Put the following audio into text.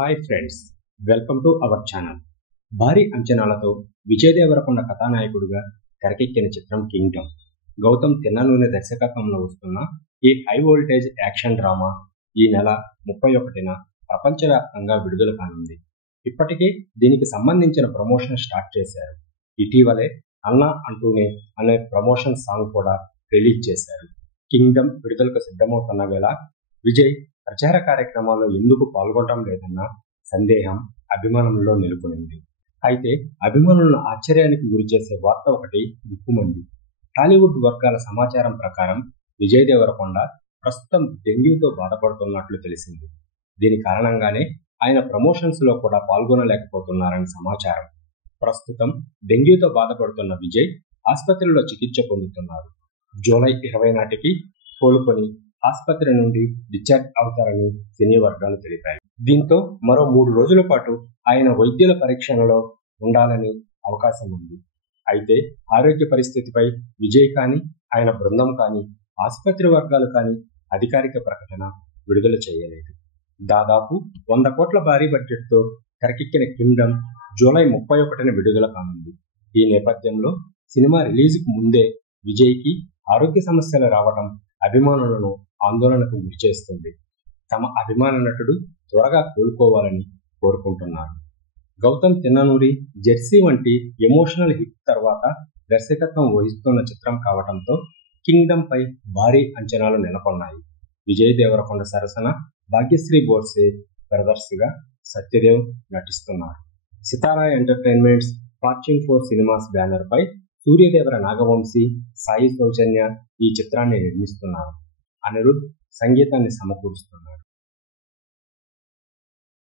Hi friends, welcome to our channel. భారీ అంచనాలతో విజయ్ దేవరకొండ కథానాయకుడిగా తెరకెక్కిన చిత్రం కింగ్డమ్. గౌతమ్ తిన్ననూనె దర్శకత్వంలో వస్తున్న ఈ హై వోల్టేజ్ యాక్షన్ డ్రామా ఈ నెల 31న ప్రపంచవ్యాప్తంగా విడుదల కానుంది. ఇప్పటికే దీనికి సంబంధించిన ప్రమోషన్ స్టార్ట్ చేశారు. ఇటీవలే అన్నా అంటూనే అనే ప్రమోషన్ సాంగ్ కూడా రిలీజ్ చేశారు. కింగ్డమ్ విడుదలకు సిద్ధమవుతున్న వేళ విజయ్ ప్రచార కార్యక్రమాల్లో ఎందుకు పాల్గొనడం లేదన్న సందేహం అభిమానుల్లో నెలకొనింది. అయితే అభిమానులను ఆశ్చర్యానికి గురిచేసే వార్త ఒకటి గుప్పుమంది. టాలీవుడ్ వర్గాల సమాచారం ప్రకారం విజయ్ దేవరకొండ ప్రస్తుతం డెంగ్యూతో బాధపడుతున్నట్లు తెలిసింది. దీని కారణంగానే ఆయన ప్రమోషన్స్ లో కూడా పాల్గొనలేకపోతున్నారని సమాచారం. ప్రస్తుతం డెంగ్యూతో బాధపడుతున్న విజయ్ ఆసుపత్రిలో చికిత్స పొందుతున్నారు. జూలై 20 నాటికి కోలుకొని ఆసుపత్రి నుండి డిశ్చార్జ్ అవుతారని సినీ వర్గాలు తెలిపాయి. దీంతో మరో 3 రోజుల పాటు ఆయన వైద్యుల పరీక్షణలో ఉండాలని అవకాశం ఉంది. అయితే ఆరోగ్య పరిస్థితిపై విజయ్ కానీ ఆయన బృందం కానీ ఆసుపత్రి వర్గాలు కానీ అధికారిక ప్రకటన విడుదల చేయలేదు. దాదాపు 100 కోట్ల భారీ బడ్జెట్తో తెరకెక్కిన కింగ్డమ్ జూలై 31న విడుదల కానుంది. ఈ నేపథ్యంలో సినిమా రిలీజ్కు ముందే విజయ్కి ఆరోగ్య సమస్యలు రావడం అభిమానులను ఆందోళనకు గురిచేస్తుంది. తమ అభిమాన నటుడు త్వరగా కోలుకోవాలని కోరుకుంటున్నారు. గౌతమ్ తిన్ననూరి జెర్సీ వంటి ఎమోషనల్ హిట్ తర్వాత దర్శకత్వం వహిస్తున్న చిత్రం కావడంతో కింగ్డమ్ పై భారీ అంచనాలు నెలకొన్నాయి. విజయ్ దేవరకొండ సరసన భాగ్యశ్రీ బోర్సే బ్రదర్స్గా సత్యదేవ్ నటిస్తున్నారు. సితారా ఎంటర్టైన్మెంట్స్, ఫార్చ్యూన్ 4 సినిమాస్ బ్యానర్ పై సూర్యదేవర నాగవంశీ, సాయి సౌజన్య ఈ చిత్రాన్ని నిర్మిస్తున్నారు. అనిరుద్ సంగీతాన్ని సమకూరుస్తున్నారు.